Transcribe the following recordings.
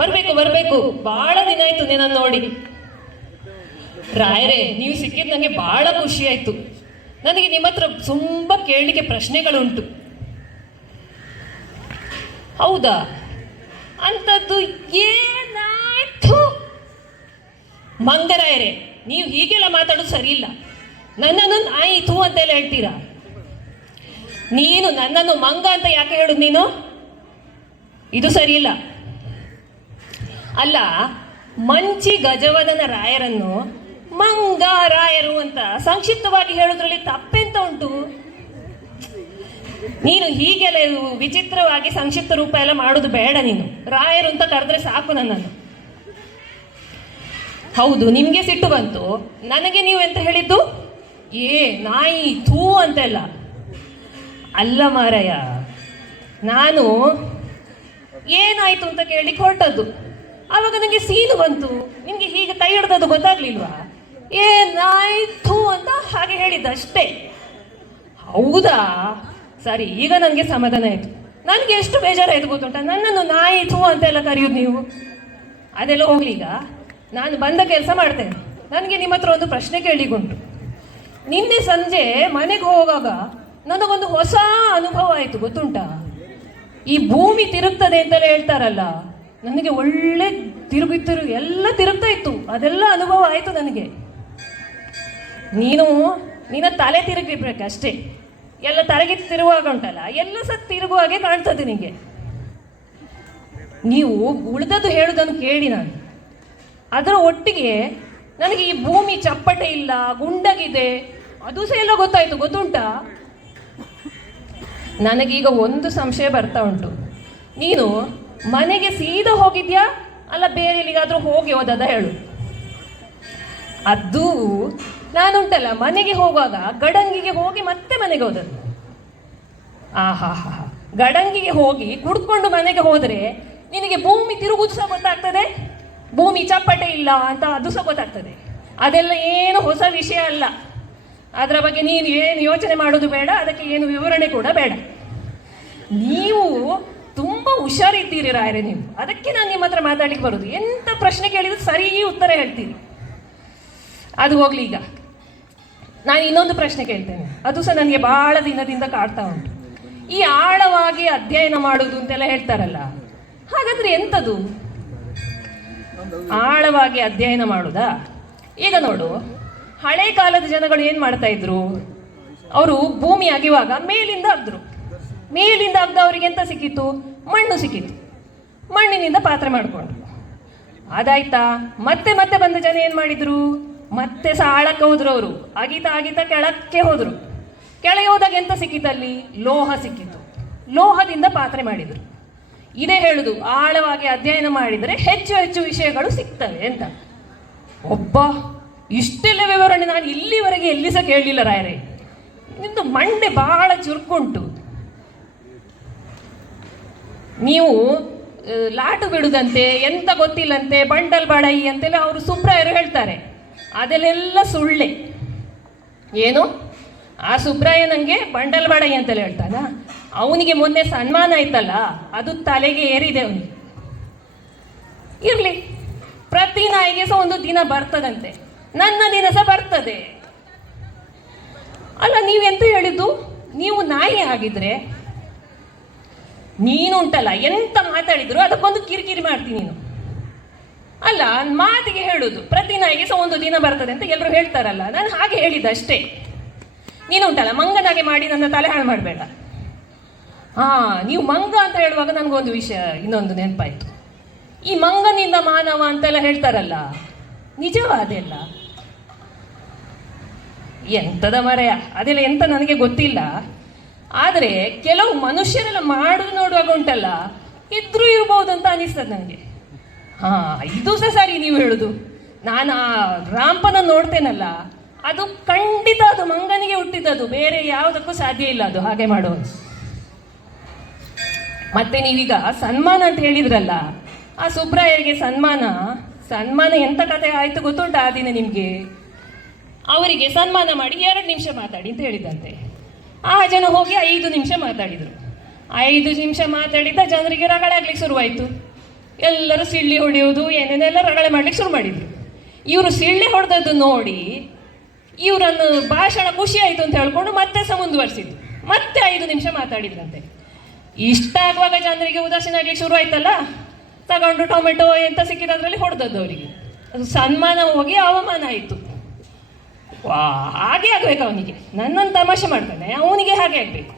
ಬರ್ಬೇಕು ಬರ್ಬೇಕು, ಬಹಳ ದಿನ ಆಯ್ತು ನಿನ್ನ ನೋಡಿ. ರಾಯರೇ, ನೀವು ಸಿಕ್ಕಿದ್ ನನಗೆ ಬಹಳ ಖುಷಿ ಆಯ್ತು. ನನಗೆ ನಿಮ್ಮ ಹತ್ರ ತುಂಬಾ ಕೇಳಲಿಕ್ಕೆ ಪ್ರಶ್ನೆಗಳುಂಟು. ಹೌದಾ? ಅಂಥದ್ದು ಏನಾಯ್ತು? ಮಂಗರಾಯರೇ, ನೀವು ಹೀಗೆಲ್ಲ ಮಾತಾಡೋದು ಸರಿ ಇಲ್ಲ. ನನ್ನನ್ನು ಆಯಿತು ಅಂತೆಲ್ಲ ಹೇಳ್ತೀರಾ. ನೀನು ನನ್ನನ್ನು ಮಂಗ ಅಂತ ಯಾಕೆ ಹೇಳುದು ನೀನು? ಇದು ಸರಿ ಇಲ್ಲ. ಅಲ್ಲ, ಮಂಚಿ ಗಜವದನ ರಾಯರನ್ನು ಮಂಗ ರಾಯರು ಅಂತ ಸಂಕ್ಷಿಪ್ತವಾಗಿ ಹೇಳೋದ್ರಲ್ಲಿ ತಪ್ಪೆಂತ ಉಂಟು? ನೀನು ಹೀಗೆಲ್ಲ ವಿಚಿತ್ರವಾಗಿ ಸಂಕ್ಷಿಪ್ತ ರೂಪ ಎಲ್ಲ ಮಾಡೋದು ಬೇಡ. ನೀನು ರಾಯರು ಅಂತ ಕರೆದ್ರೆ ಸಾಕು ನನ್ನನ್ನು. ಹೌದು, ನಿಮ್ಗೆ ಸಿಟ್ಟು ಬಂತು. ನನಗೆ ನೀವು ಎಂತ ಹೇಳಿದ್ದು? ನಾಯಿ ಥೂ ಅಂತೆಲ್ಲ ಅಲ್ಲ ಮಾರಾಯ. ನಾನು ಏನಾಯ್ತು ಅಂತ ಕೇಳಲಿಕ್ಕೆ ಹೊರಟದ್ದು. ಆವಾಗ ನನಗೆ ಸೀನು ಬಂತು. ನಿಮ್ಗೆ ಹೀಗೆ ಕೈ ಹಿಡ್ದದ್ದು ಗೊತ್ತಾಗ್ಲಿಲ್ವಾ? ಏನಾಯ್ತು ಅಂತ ಹಾಗೆ ಹೇಳಿದ್ದ ಅಷ್ಟೇ. ಹೌದಾ? ಸರಿ, ಈಗ ನನಗೆ ಸಮಾಧಾನ ಆಯ್ತು. ನನಗೆ ಎಷ್ಟು ಬೇಜಾರಾಯ್ತು ಗೊತ್ತುಂಟ? ನನ್ನನ್ನು ನಾಯಿತು ಅಂತೆಲ್ಲ ಕರೆಯೋದು ನೀವು. ಅದೆಲ್ಲ ಹೋಗ್ಲೀಗ, ನಾನು ಬಂದ ಕೆಲಸ ಮಾಡ್ತೇನೆ. ನನಗೆ ನಿಮ್ಮ ಹತ್ರ ಒಂದು ಪ್ರಶ್ನೆ ಕೇಳಿಗುಂಟು. ನಿನ್ನೆ ಸಂಜೆ ಮನೆಗೆ ಹೋಗುವಾಗ ನನಗೊಂದು ಹೊಸ ಅನುಭವ ಆಯಿತು, ಗೊತ್ತುಂಟಾ? ಈ ಭೂಮಿ ತಿರುಗ್ತದೆ ಅಂತೆಲ್ಲ ಹೇಳ್ತಾರಲ್ಲ, ನನಗೆ ಒಳ್ಳೆ ಎಲ್ಲ ತಿರುಗ್ತಾ ಇತ್ತು. ಅದೆಲ್ಲ ಅನುಭವ ಆಯಿತು ನನಗೆ. ನಿನ್ನ ತಲೆ ತಿರುಗಿರ್ಬೇಕಷ್ಟೇ. ಎಲ್ಲ ತಲೆಗೆ ತಿರುಗುವಾಗ ಉಂಟಲ್ಲ, ಎಲ್ಲ ಸತ್ ತಿರುಗುವ ಹಾಗೆ ಕಾಣ್ತದೆ ನಿನಗೆ. ನೀವು ಉಳಿದದ್ದು ಹೇಳುವುದನ್ನು ಕೇಳಿ ನಾನು. ಅದರ ಒಟ್ಟಿಗೆ ನನಗೆ ಈ ಭೂಮಿ ಚಪ್ಪಟೆ ಇಲ್ಲ, ಗುಂಡಗಿದೆ, ಅದು ಸಹ ಎಲ್ಲ ಗೊತ್ತಾಯ್ತು, ಗೊತ್ತುಂಟಾ? ನನಗೀಗ ಒಂದು ಸಂಶಯ ಬರ್ತಾ ಉಂಟು. ನೀನು ಮನೆಗೆ ಸೀದಾ ಹೋಗಿದ್ಯಾ ಅಲ್ಲ ಬೇರೆ ಎಲ್ಲಿಗಾದ್ರೂ ಹೋಗಿ ಹೋದದ ಹೇಳು. ಅದು ನಾನುಂಟಲ್ಲ, ಮನೆಗೆ ಹೋಗುವಾಗ ಗಡಂಗಿಗೆ ಹೋಗಿ ಮತ್ತೆ ಮನೆಗೆ ಹೋದದ್ದು. ಗಡಂಗಿಗೆ ಹೋಗಿ ಕುಡ್ಕೊಂಡು ಮನೆಗೆ ಹೋದರೆ ನಿನಗೆ ಭೂಮಿ ತಿರುಗುದು ಸಹ ಗೊತ್ತಾಗ್ತದೆ, ಭೂಮಿ ಚಪ್ಪಟೆ ಇಲ್ಲ ಅಂತ ಅದು ಸಹ ಗೊತ್ತಾಗ್ತದೆ. ಅದೆಲ್ಲ ಏನು ಹೊಸ ವಿಷಯ ಅಲ್ಲ. ಅದರ ಬಗ್ಗೆ ನೀನು ಏನು ಯೋಚನೆ ಮಾಡೋದು ಬೇಡ, ಅದಕ್ಕೆ ಏನು ವಿವರಣೆ ಕೂಡ ಬೇಡ. ನೀವು ತುಂಬ ಹುಷಾರಿದ್ದೀರಿ ರಾಯರೇ ನೀವು. ಅದಕ್ಕೆ ನಾನು ನಿಮ್ಮ ಹತ್ರ ಮಾತಾಡ್ಲಿಕ್ಕೆ ಬರೋದು. ಎಂಥ ಪ್ರಶ್ನೆ ಕೇಳಿದ್ರು ಸರಿ ಉತ್ತರ ಹೇಳ್ತೀರಿ. ಅದು ಹೋಗ್ಲಿ. ಈಗ ನಾನು ಇನ್ನೊಂದು ಪ್ರಶ್ನೆ ಕೇಳ್ತೇನೆ. ಅದು ಸಹ ನನಗೆ ಬಹಳ ದಿನದಿಂದ ಕಾಡ್ತಾ ಉಂಟು. ಈ ಆಳವಾಗಿ ಅಧ್ಯಯನ ಮಾಡುವುದು ಅಂತೆಲ್ಲ ಹೇಳ್ತಾರಲ್ಲ, ಹಾಗಾದ್ರೆ ಎಂಥದು ಆಳವಾಗಿ ಅಧ್ಯಯನ ಮಾಡುದಾ? ಈಗ ನೋಡು, ಹಳೆ ಕಾಲದ ಜನಗಳು ಏನು ಮಾಡ್ತಾ ಇದ್ರು? ಅವರು ಭೂಮಿ ಅಗಿವಾಗ ಮೇಲಿಂದ ಅಗ್ದ್ರು. ಮೇಲಿಂದ ಅಗ್ದ ಅವರಿಗೆ ಎಂತ ಸಿಕ್ಕಿತ್ತು? ಮಣ್ಣು ಸಿಕ್ಕಿತ್ತು. ಮಣ್ಣಿನಿಂದ ಪಾತ್ರೆ ಮಾಡಿಕೊಂಡ್ರು. ಅದಾಯ್ತಾ? ಮತ್ತೆ ಮತ್ತೆ ಬಂದ ಜನ ಏನು ಮಾಡಿದ್ರು? ಮತ್ತೆ ಸಹ ಆಳಕ್ಕೆ ಹೋದ್ರು. ಅವರು ಅಗಿತಾ ಕೆಳಕ್ಕೆ ಹೋದ್ರು. ಕೆಳಗೆ ಹೋದಾಗ ಎಂತ ಸಿಕ್ಕಿತ್ತಲ್ಲಿ? ಲೋಹ ಸಿಕ್ಕಿತ್ತು. ಲೋಹದಿಂದ ಪಾತ್ರೆ ಮಾಡಿದ್ರು. ಇದೇ ಹೇಳುದು, ಆಳವಾಗಿ ಅಧ್ಯಯನ ಮಾಡಿದರೆ ಹೆಚ್ಚು ಹೆಚ್ಚು ವಿಷಯಗಳು ಸಿಗ್ತವೆ ಅಂತ. ಇಷ್ಟೆಲ್ಲ ವಿವರಣೆ ನಾನು ಇಲ್ಲಿವರೆಗೆ ಎಲ್ಲಿ ಸಹ ಕೇಳಲಿಲ್ಲ ರಾಯರೇ. ನಿಮ್ದು ಮಂಡೆ ಬಹಳ ಚುರುಕುಂಟು. ನೀವು ಲಾಟು ಬಿಡುದಂತೆ, ಎಂತ ಗೊತ್ತಿಲ್ಲಂತೆ, ಬಂಡಲ್ ಬಾಡಾಯಿ ಅಂತೆಲ್ಲ ಅವರು ಸುಬ್ರಾಯರು ಹೇಳ್ತಾರೆ. ಅದೆಲ್ಲ ಸುಳ್ಳೆ. ಏನು? ಆ ಸುಬ್ರಾಯ ನನಗೆ ಬಂಡಲ್ ಬಾಡಾಯಿ ಅಂತೆಲ್ಲ ಹೇಳ್ತಾನ? ಅವನಿಗೆ ಮೊನ್ನೆ ಸನ್ಮಾನ ಆಯ್ತಲ್ಲ, ಅದು ತಲೆಗೆ ಏರಿದೆ ಅವನಿಗೆ. ಇರ್ಲಿ, ಪ್ರತಿ ನಾಯಿಗೆ ಸಹ ಒಂದು ದಿನ ಬರ್ತದಂತೆ. ನನ್ನ ದಿನ ಸಹ ಬರ್ತದೆ ಅಲ್ಲ. ನೀವೆಂತ ಹೇಳಿದ್ದು? ನೀವು ನಾಯಿ ಆಗಿದ್ರೆ ನೀನುಂಟಲ್ಲ, ಎಂತ ಮಾತಾಡಿದ್ರು ಅದಕ್ಕೊಂದು ಕಿರಿಕಿರಿ ಮಾಡ್ತೀನಿ ನೀನು. ಅಲ್ಲ, ಮಾತಿಗೆ ಹೇಳುದು ಪ್ರತಿ ನಾಯಿಗೆ ಸಹ ಒಂದು ದಿನ ಬರ್ತದೆ ಅಂತ ಎಲ್ಲರೂ ಹೇಳ್ತಾರಲ್ಲ, ನಾನು ಹಾಗೆ ಹೇಳಿದ್ದೆ ಅಷ್ಟೇ. ನೀನುಂಟಲ್ಲ, ಮಂಗನಾಗೆ ಮಾಡಿ ನನ್ನ ತಲೆ ಹಾಳು ಮಾಡಬೇಡ. ನೀವು ಮಂಗ ಅಂತ ಹೇಳುವಾಗ ನನಗೊಂದು ವಿಷಯ ಇನ್ನೊಂದು ನೆನಪಾಯ್ತು. ಈ ಮಂಗನಿಂದ ಮಾನವ ಅಂತೆಲ್ಲ ಹೇಳ್ತಾರಲ್ಲ, ನಿಜವಾ ಅದೆಲ್ಲ? ಎಂತದ ಮರೆಯ, ಅದೆಲ್ಲ ಎಂತ ನನಗೆ ಗೊತ್ತಿಲ್ಲ. ಆದರೆ ಕೆಲವು ಮನುಷ್ಯರೆಲ್ಲ ಮಾಡುದು ನೋಡುವಾಗ ಉಂಟಲ್ಲ, ಇದ್ರೂ ಇರ್ಬೋದು ಅಂತ ಅನಿಸ್ತದೆ ನನಗೆ. ಇದು ಸಹ ಸರಿ ನೀವು ಹೇಳುದು. ನಾನು ಆ ರಾಂಪನ ನೋಡ್ತೇನಲ್ಲ, ಅದು ಖಂಡಿತ ಅದು ಮಂಗನಿಗೆ ಹುಟ್ಟಿದ್ದದು, ಬೇರೆ ಯಾವುದಕ್ಕೂ ಸಾಧ್ಯ ಇಲ್ಲ ಅದು ಹಾಗೆ ಮಾಡೋದು. ಮತ್ತೆ ನೀವೀಗ ಸನ್ಮಾನ ಅಂತ ಹೇಳಿದ್ರಲ್ಲ, ಆ ಸುಬ್ರಾಯರಿಗೆ ಸನ್ಮಾನ ಎಂತ ಕತೆ ಆಯ್ತು ಗೊತ್ತುಂಟ? ಆ ದಿನ ನಿಮ್ಗೆ ಅವರಿಗೆ ಸನ್ಮಾನ ಮಾಡಿ 2 ನಿಮಿಷ ಮಾತಾಡಿ ಅಂತ ಹೇಳಿದಂತೆ. ಆ ಜನ ಹೋಗಿ 5 ನಿಮಿಷ ಮಾತಾಡಿದರು. 5 ನಿಮಿಷ ಮಾತಾಡಿದ ಜನರಿಗೆ ರಗಳೆ ಆಗ್ಲಿಕ್ಕೆ ಶುರುವಾಯಿತು. ಎಲ್ಲರೂ ಸಿಳ್ಳಿ ಹೊಡೆಯೋದು ಏನೇನೆಲ್ಲ ರಗಳೆ ಮಾಡ್ಲಿಕ್ಕೆ ಶುರು ಮಾಡಿದ್ರು. ಇವರು ಸಿಳ್ಳಿ ಹೊಡೆದದ್ದು ನೋಡಿ ಇವರನ್ನು ಭಾಷಣ ಖುಷಿ ಆಯಿತು ಅಂತ ಹೇಳ್ಕೊಂಡು ಮತ್ತೆ ಸಹ ಮುಂದುವರಿಸಿದ್ರು. ಮತ್ತೆ 5 ನಿಮಿಷ ಮಾತಾಡಿದ್ರಂತೆ. ಇಷ್ಟ ಆಗುವಾಗ ಜನರಿಗೆ ಉದಾಸೀನ ಆಗ್ಲಿಕ್ಕೆ ಶುರು ಆಯ್ತಲ್ಲ, ತಗೊಂಡು ಟೊಮೆಟೊ ಎಂತ ಸಿಕ್ಕಿದ್ರಲ್ಲಿ ಹೊಡೆದದ್ದು ಅವರಿಗೆ. ಅದು ಸನ್ಮಾನ ಹೋಗಿ ಅವಮಾನ ಆಯಿತು. ಹಾಗೆ ಆಗ್ಬೇಕು ಅವನಿಗೆ. ನನ್ನನ್ನು ತಮಾಷೆ ಮಾಡ್ತಾನೆ, ಅವನಿಗೆ ಹಾಗೆ ಆಗ್ಬೇಕು.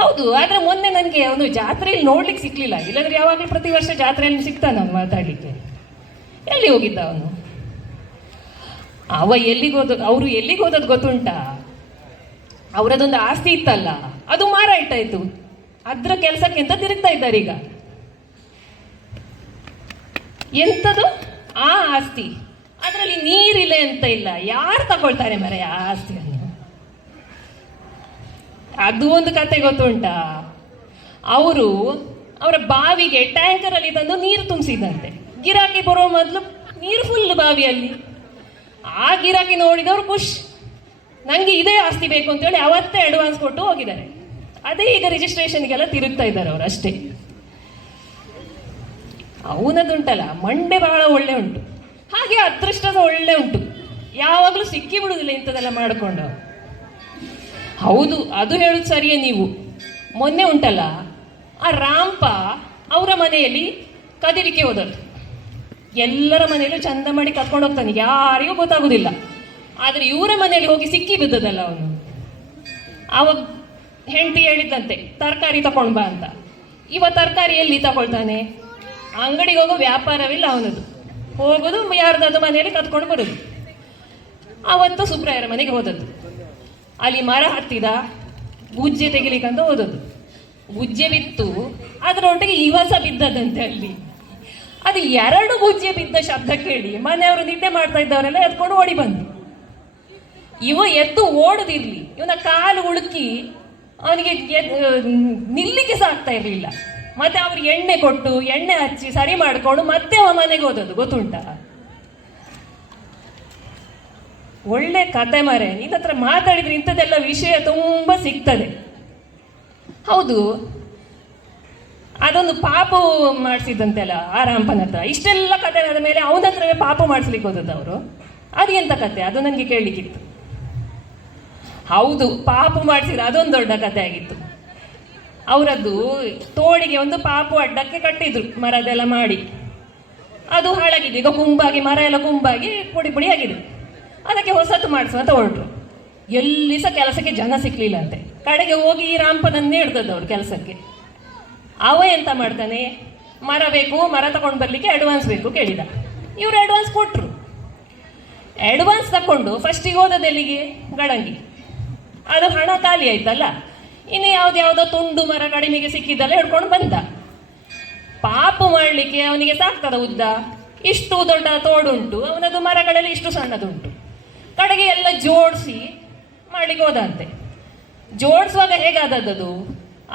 ಹೌದು, ಆದ್ರೆ ಮೊನ್ನೆ ನನಗೆ ಅವನು ಜಾತ್ರೆಯಲ್ಲಿ ನೋಡ್ಲಿಕ್ಕೆ ಸಿಕ್ಲಿಲ್ಲ. ಇಲ್ಲಾಂದ್ರೆ ಯಾವಾಗಲೂ ಪ್ರತಿ ವರ್ಷ ಜಾತ್ರೆಯಲ್ಲಿ ಸಿಗ್ತಾನೆ ಅವನು ಮಾತಾಡ್ಲಿಕ್ಕೆ. ಎಲ್ಲಿ ಹೋಗಿದ್ದ ಅವನು? ಅವರು ಎಲ್ಲಿಗೆ ಹೋದದ್ದು ಗೊತ್ತುಂಟಾ? ಅವರದೊಂದು ಆಸ್ತಿ ಇತ್ತಲ್ಲ, ಅದು ಮಾರಾಟ ಆಯ್ತು. ಅದ್ರ ಕೆಲಸಕ್ಕೆ ಅಂತ ತಿರುಗ್ತಾ ಇದ್ದಾರೆ ಈಗ. ಎಂಥದ್ದು ಆ ಆಸ್ತಿ? ಅದರಲ್ಲಿ ನೀರಿಲ್ಲ ಅಂತ ಇಲ್ಲ. ಯಾರು ತಗೊಳ್ತಾರೆ ಮರೆ ಆ ಆಸ್ತಿಯನ್ನು? ಅದು ಒಂದು ಕತೆ ಗೊತ್ತುಂಟಾ? ಅವರ ಬಾವಿಗೆ ಟ್ಯಾಂಕರ್ ಅಲ್ಲಿ ತಂದು ನೀರು ತುಂಬಿಸಿದಂತೆ. ಗಿರಾಕಿ ಬರೋ ಮೊದಲು ನೀರು ಫುಲ್ ಬಾವಿಯಲ್ಲಿ. ಆ ಗಿರಾಕಿ ನೋಡಿದವರು ಖುಷ್, ನಂಗೆ ಇದೇ ಆಸ್ತಿ ಬೇಕು ಅಂತೇಳಿ ಅವತ್ತೇ ಅಡ್ವಾನ್ಸ್ ಕೊಟ್ಟು ಹೋಗಿದ್ದಾರೆ. ಅದೇ ಈಗ ರಿಜಿಸ್ಟ್ರೇಷನ್ಗೆಲ್ಲ ತಿರುಗ್ತಾ ಇದ್ದಾರೆ ಅವರು ಅಷ್ಟೇ. ಅವನದುಂಟಲ್ಲ ಮಂಡೆ ಬಹಳ ಒಳ್ಳೆ ಉಂಟು, ಹಾಗೆ ಅದೃಷ್ಟದ ಒಳ್ಳೆ ಉಂಟು. ಯಾವಾಗಲೂ ಸಿಕ್ಕಿ ಬಿಡುದಿಲ್ಲ ಇಂಥದೆಲ್ಲ ಮಾಡಿಕೊಂಡು. ಹೌದು, ಅದು ಹೇಳುದು ಸರಿಯೇ ನೀವು. ಮೊನ್ನೆ ಉಂಟಲ್ಲ, ಆ ರಾಂಪ ಅವರ ಮನೆಯಲ್ಲಿ ಕದಿಲಿಕ್ಕೆ ಹೋದದ್ದು. ಎಲ್ಲರ ಮನೆಯಲ್ಲೂ ಚಂದ ಮಾಡಿ ಕರ್ಕೊಂಡು ಹೋಗ್ತಾನೆ, ಯಾರಿಗೂ ಗೊತ್ತಾಗುದಿಲ್ಲ. ಆದರೆ ಇವರ ಮನೆಯಲ್ಲಿ ಹೋಗಿ ಸಿಕ್ಕಿ ಬಿದ್ದದಲ್ಲ ಅವನು. ಅವಾಗ ಹೆಂಡತಿ ಹೇಳಿದ್ದಂತೆ ತರಕಾರಿ ತಗೊಂಡ್ ಬಾ ಅಂತ. ಇವ ತರಕಾರಿ ಎಲ್ಲಿ ತಗೊಳ್ತಾನೆ? ಅಂಗಡಿಗೆ ಹೋಗೋ ವ್ಯಾಪಾರವಿಲ್ಲ ಅವನದು. ಹೋಗೋದು ಯಾರ್ದಾದ್ರು ಮನೆಯಲ್ಲಿ ಕತ್ಕೊಂಡು ಬರೋದು. ಅವತ್ತು ಸುಬ್ರಾಯರ ಮನೆಗೆ ಹೋದದ್ದು. ಅಲ್ಲಿ ಮರ ಹತ್ತಿದ, ಗುಜ್ಜೆ ತೆಗಿಲಿಕ್ಕಂತ ಹೋದದ್ದು. ಗುಜ್ಜೆ ಬಿತ್ತು, ಅದರೊಟ್ಟಿಗೆ ಇವಸ ಬಿದ್ದದಂತೆ ಅಲ್ಲಿ. ಅದು 2 ಗುಜ್ಜೆ ಬಿದ್ದ ಶಬ್ದ ಕೇಳಿ ಮನೆಯವರು ನಿದ್ದೆ ಮಾಡ್ತಾ ಇದ್ದವರೆಲ್ಲ ಎತ್ಕೊಂಡು ಓಡಿ ಬಂದು. ಇವ ಎದ್ದು ಓಡುದಿರ್ಲಿ, ಇವನ ಕಾಲು ಉಳುಕಿ ಅವನಿಗೆ ನಿಲ್ಲಿಕ್ಕೆ ಸಾಕ್ತಾ ಇರಲಿಲ್ಲ. ಮತ್ತೆ ಅವ್ರಿಗೆ ಎಣ್ಣೆ ಕೊಟ್ಟು ಎಣ್ಣೆ ಹಚ್ಚಿ ಸರಿ ಮಾಡಿಕೊಂಡು ಮತ್ತೆ ಅವ ಮನೆಗೆ ಹೋದದ್ದು. ಗೊತ್ತುಂಟಾ? ಒಳ್ಳೆ ಕತೆ ಮಾರೆ. ನಿನ್ನ ಹತ್ರ ಮಾತಾಡಿದ್ರೆ ಇಂಥದ್ದೆಲ್ಲ ವಿಷಯ ತುಂಬಾ ಸಿಗ್ತದೆ. ಹೌದು, ಅದೊಂದು ಪಾಪು ಮಾಡಿಸಿದಂತೆಲ್ಲ ಆ ರಾಂಪನ ಹತ್ರ. ಇಷ್ಟೆಲ್ಲ ಕತೆ ಆದ ಮೇಲೆ ಅವನ ಹತ್ರವೇ ಪಾಪು ಮಾಡಿಸ್ಲಿಕ್ಕೆ ಹೋದದ್ದು ಅವರು. ಅದು ಎಂತ ಕತೆ? ಅದು ನನಗೆ ಕೇಳಲಿಕ್ಕಿತ್ತು. ಹೌದು, ಪಾಪು ಮಾಡಿಸಿದ ಅದೊಂದು ದೊಡ್ಡ ಕತೆ ಆಗಿತ್ತು. ಅವರದ್ದು ತೋಳಿಗೆ ಒಂದು ಪಾಪು ಅಡ್ಡಕ್ಕೆ ಕಟ್ಟಿದ್ರು, ಮರದೆಲ್ಲ ಮಾಡಿ. ಅದು ಹಾಳಾಗಿದೆ ಈಗ, ಕುಂಬಾಗಿ ಮರ ಎಲ್ಲ ಕುಂಬಾಗಿ ಪುಡಿ ಪುಡಿ ಆಗಿದೆ. ಅದಕ್ಕೆ ಹೊಸತು ಮಾಡಿಸುವಂತ ಹೊರಟರು. ಎಲ್ಲಿ ಸಹ ಕೆಲಸಕ್ಕೆ ಜನ ಸಿಕ್ಲಿಲ್ಲ ಅಂತೆ. ಕಡೆಗೆ ಹೋಗಿ ಈ ರಾಂಪನನ್ನೇ ಹಿಡ್ದದ್ದು ಅವ್ರು ಕೆಲಸಕ್ಕೆ. ಅವ ಎಂತ ಮಾಡ್ತಾನೆ, ಮರ ಬೇಕು, ಮರ ತಗೊಂಡು ಬರ್ಲಿಕ್ಕೆ ಅಡ್ವಾನ್ಸ್ ಬೇಕು ಕೇಳಿದ. ಇವರು ಅಡ್ವಾನ್ಸ್ ಕೊಟ್ರು. ಅಡ್ವಾನ್ಸ್ ತಕೊಂಡು ಫಸ್ಟಿಗೆ ಹೋದದ್ದು ಎಲ್ಲಿಗೆ? ಗಡಂಗಿ. ಅದು ಹಣ ಖಾಲಿ ಆಯ್ತಲ್ಲ, ಇನ್ನು ಯಾವ್ದ್ಯಾವುದೋ ತುಂಡು ಮರ ಕಡಿಮೆಗೆ ಸಿಕ್ಕಿದ್ದಲ್ಲ ಹಿಡ್ಕೊಂಡು ಬಂದ. ಪಾಪು ಮಾಡಲಿಕ್ಕೆ ಅವನಿಗೆ ಸಾಕ್ತದ ಉದ್ದ? ಇಷ್ಟು ದೊಡ್ಡ ತೋಡುಂಟು, ಅವನದು ಮರಗಳಲ್ಲಿ ಇಷ್ಟು ಸಣ್ಣದುಂಟು. ಕಡೆಗೆ ಎಲ್ಲ ಜೋಡಿಸಿ ಮಾಡ್ಲಿಕ್ಕೆ ಹೋದಂತೆ. ಜೋಡಿಸುವಾಗ ಹೇಗಾದದ್ದು?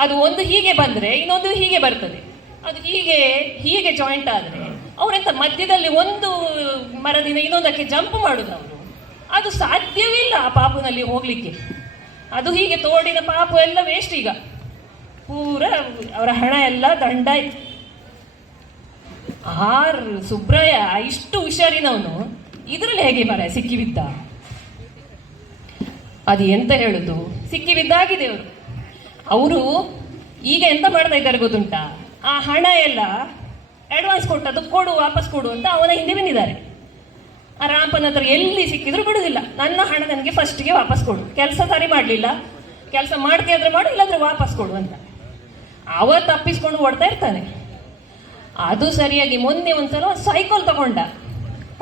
ಅದು ಒಂದು ಹೀಗೆ ಬಂದರೆ ಇನ್ನೊಂದು ಹೀಗೆ ಬರ್ತದೆ. ಅದು ಹೀಗೆ ಹೀಗೆ ಜಾಯಿಂಟ್ ಆದರೆ ಅವರೆಂತ ಮಧ್ಯದಲ್ಲಿ ಒಂದು ಮರದಿಂದ ಇನ್ನೊಂದಕ್ಕೆ ಜಂಪ್ ಮಾಡುದು ಅವರು. ಅದು ಸಾಧ್ಯವಿಲ್ಲ ಆ ಪಾಪುನಲ್ಲಿ ಹೋಗ್ಲಿಕ್ಕೆ. ಅದು ಹೀಗೆ ತೋಡಿನ ಪಾಪು ಎಲ್ಲ ವೇಸ್ಟ್. ಈಗ ಪೂರ ಅವರ ಹಣ ಎಲ್ಲ ದಂಡ ಆಯ್ತು. ಸುಬ್ರಾಯ ಇಷ್ಟು ಹುಷಾರಿನವನು ಇದರಲ್ಲಿ ಹೇಗೆ ಮರ ಸಿಕ್ಕಿ ಬಿದ್ದ? ಅದು ಎಂತ ಹೇಳುದು, ಸಿಕ್ಕಿ ಬಿದ್ದಾಗಿದೆ ಅವರು. ಈಗ ಎಂತ ಮಾಡ್ತಾ ಇದ್ದಾರೆ ಗೊತ್ತುಂಟಾ? ಆ ಹಣ ಎಲ್ಲ ಅಡ್ವಾನ್ಸ್ ಕೊಟ್ಟದ್ದು ಕೊಡು, ವಾಪಸ್ ಕೊಡು ಅಂತ ಅವನ ಹಿಂದೆ ಬಂದಿದ್ದಾರೆ. ಆ ರಾಂಪನ ಹತ್ರ ಎಲ್ಲಿ ಸಿಕ್ಕಿದ್ರು ಬಿಡುದಿಲ್ಲ. ನನ್ನ ಹಣ ನನಗೆ ಫಸ್ಟ್ಗೆ ವಾಪಸ್ ಕೊಡು, ಕೆಲಸ ಸರಿ ಮಾಡಲಿಲ್ಲ, ಕೆಲಸ ಮಾಡ್ತೀಯಾದ್ರೆ ಮಾಡು, ಇಲ್ಲಾಂದ್ರೆ ವಾಪಸ್ ಕೊಡು ಅಂತ ಅವ ತಪ್ಪಿಸ್ಕೊಂಡು ಓಡ್ತಾ ಇರ್ತಾನೆ. ಅದು ಸರಿಯಾಗಿ ಮೊನ್ನೆ ಒಂದ್ಸಲ ಸೈಕಲ್ ತಗೊಂಡ,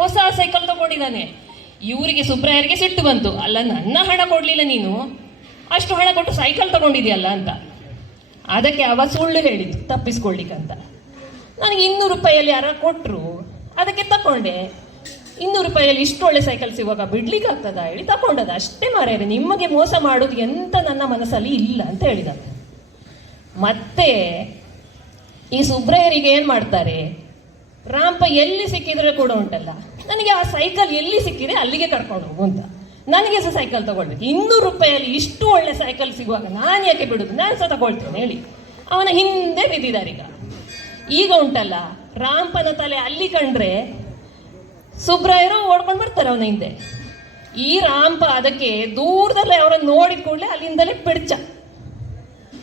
ಹೊಸ ಸೈಕಲ್ ತಗೊಂಡಿದ್ದಾನೆ. ಇವರಿಗೆ ಸುಬ್ರಾಯರಿಗೆ ಸಿಟ್ಟು ಬಂತು. ಅಲ್ಲ, ನನ್ನ ಹಣ ಕೊಡ್ಲಿಲ್ಲ ನೀನು, ಅಷ್ಟು ಹಣ ಕೊಟ್ಟು ಸೈಕಲ್ ತಗೊಂಡಿದ್ಯಲ್ಲ ಅಂತ. ಅದಕ್ಕೆ ಅವ ಸುಳ್ಳು ಹೇಳಿದ್ದು ತಪ್ಪಿಸ್ಕೊಳ್ಲಿಕ್ಕಂತ. ನನಗೆ 200 ರೂಪಾಯಿಯಲ್ಲಿ ಯಾರ ಕೊಟ್ಟರು, ಅದಕ್ಕೆ ತಕೊಂಡೆ. 200 ರೂಪಾಯಿಯಲ್ಲಿ ಇಷ್ಟು ಒಳ್ಳೆ ಸೈಕಲ್ ಸಿಗುವಾಗ ಬಿಡ್ಲಿಕ್ಕೆ ಆಗ್ತದ ಹೇಳಿ ತಕೊಂಡದ ಅಷ್ಟೇ ಮಾರ್ರೆ. ನಿಮಗೆ ಮೋಸ ಮಾಡೋದು ಎಂತ ನನ್ನ ಮನಸ್ಸಲ್ಲಿ ಇಲ್ಲ ಅಂತ ಹೇಳಿದ. ಮತ್ತೆ ಈ ಸುಬ್ರಾಯರಿಗೆ ಏನ್ ಮಾಡ್ತಾರೆ, ರಾಂಪ ಎಲ್ಲಿ ಸಿಕ್ಕಿದ್ರೆ ಕೂಡ ಉಂಟಲ್ಲ, ನನಗೆ ಆ ಸೈಕಲ್ ಎಲ್ಲಿ ಸಿಕ್ಕಿದೆ ಅಲ್ಲಿಗೆ ಕರ್ಕೊಂಡು ಹೋಗು ಅಂತ. ನನಗೆ ಸಹ ಸೈಕಲ್ ತಗೊಳ್ಬೇಕು. 200 ರೂಪಾಯಿಯಲ್ಲಿ ಇಷ್ಟು ಒಳ್ಳೆ ಸೈಕಲ್ ಸಿಗುವಾಗ ನಾನು ಯಾಕೆ ಬಿಡುದು, ನಾನು ಸಹ ತಗೊಳ್ತೇನೆ ಹೇಳಿ ಅವನ ಹಿಂದೆ ಬಿದ್ದಿದ್ದಾರೆ. ಈಗ ಉಂಟಲ್ಲ ರಾಂಪನ ತಲೆ ಅಲ್ಲಿ ಕಂಡ್ರೆ ಸುಬ್ರಾಯರು ಓಡ್ಕೊಂಡು ಬರ್ತಾರೆ ಅವನ ಹಿಂದೆ. ಈ ರಾಂಪ ಅದಕ್ಕೆ ದೂರದಲ್ಲೇ ಅವರನ್ನು ನೋಡಿದ ಕೂಡಲೇ ಅಲ್ಲಿಂದಲೇ ಪಿಡ್ಚ.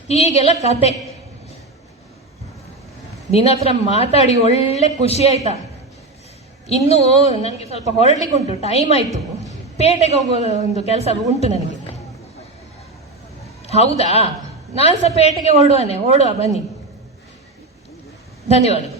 ಹೀಗೆಲ್ಲ ಕತೆ. ನಿನ್ನ ಹತ್ರ ಮಾತಾಡಿ ಒಳ್ಳೆ ಖುಷಿ ಆಯ್ತಾ? ಇನ್ನೂ ನನಗೆ ಸ್ವಲ್ಪ ಹೊರಡ್ಲಿಕ್ಕೆ ಉಂಟು, ಟೈಮ್ ಆಯ್ತು. ಪೇಟೆಗೆ ಹೋಗೋ ಒಂದು ಕೆಲಸ ಉಂಟು ನನಗೆ. ಹೌದಾ? ನಾನು ಸಹ ಪೇಟೆಗೆ ಹೊರಡುವ, ಬನ್ನಿ. ಧನ್ಯವಾದ.